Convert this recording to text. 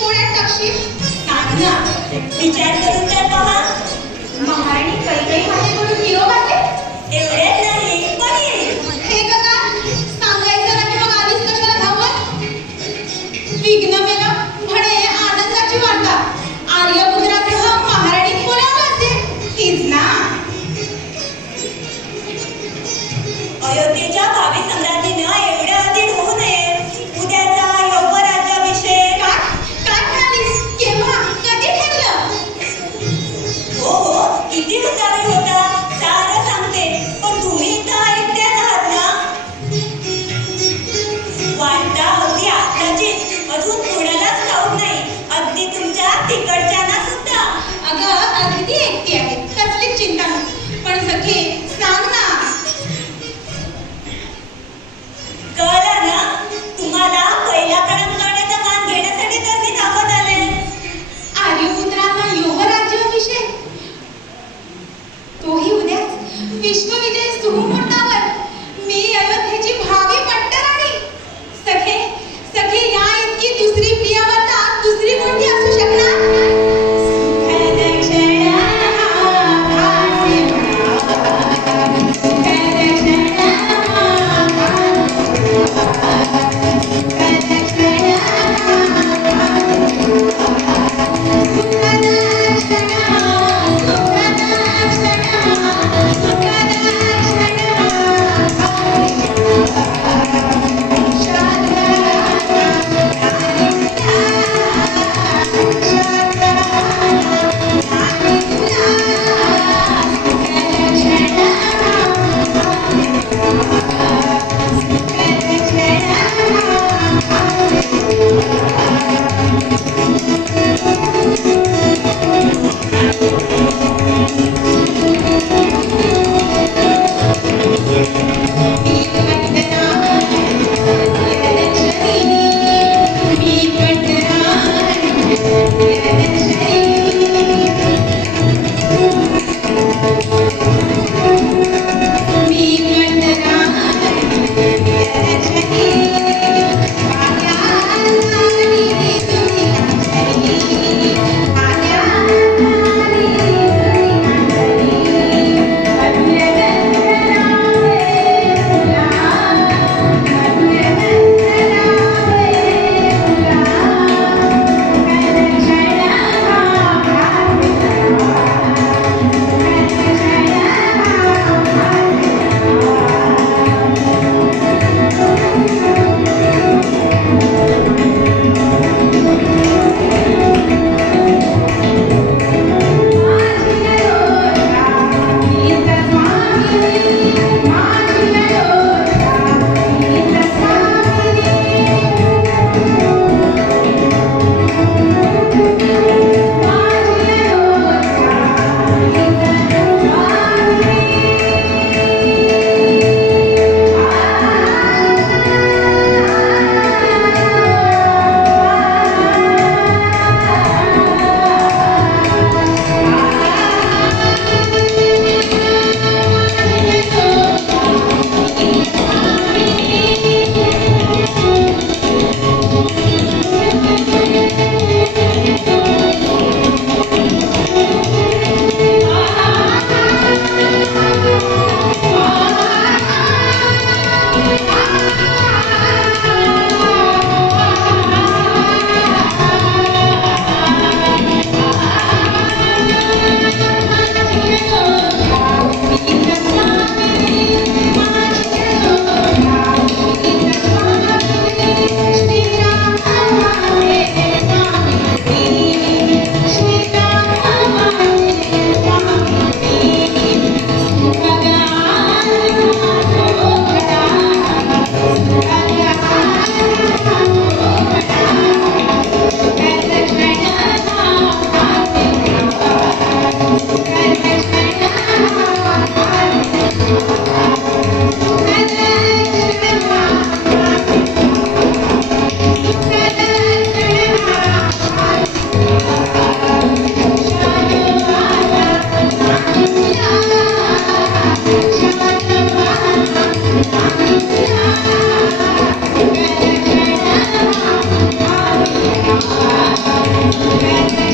पोळ्यात टाकशील? नाही ना, विचार करून तर पहा. महाराणी कैकेयी मातेकडून निरोप आले? एवढेच नाही पण येईल. हे बघा, सांगायचं ना की मग आलीच कशाला धावत? विघ्न मेला म्हणे आनंदाची वार्ता. आर्यपुत्रासह महाराणी बोलावलं असेल. तीच ना. अयोध्येच्या भावी सम्राज्ञीनं एवढ्या अधीर होऊ नये. उद्याचा यौवराज्याभिषेक. काय म्हणालीस? केव्हा? कधी ठरलं? हो हो, किती उतावीळ होता सारं सांगते. पण तुम्ही इथं एकट्याच आहात ना? वार्ता अगदी आत्ताचीच, अजून कोणालाच ठाऊक नाही, अगदी तुमच्या तिकडच्यांना सुद्धा. अगं अगदी एकटी आहे, कसलीच चिंता नाही. पण सखे सांग ना. कळलं ना? तुम्हाला पहिला कडम करण्याचा मान घेण्यासाठी तर मी धावत आले. आर्यपुत्रांना युवराज्याभिषेक, तोही उद्याच. विश्वविजय सुमुहूर्तावर. मी अयोध्येची भावी पट्टराणी. सखे सखे, या इतकी दुसरी प्रियवता दुसरी कोणती असू शकणार? काय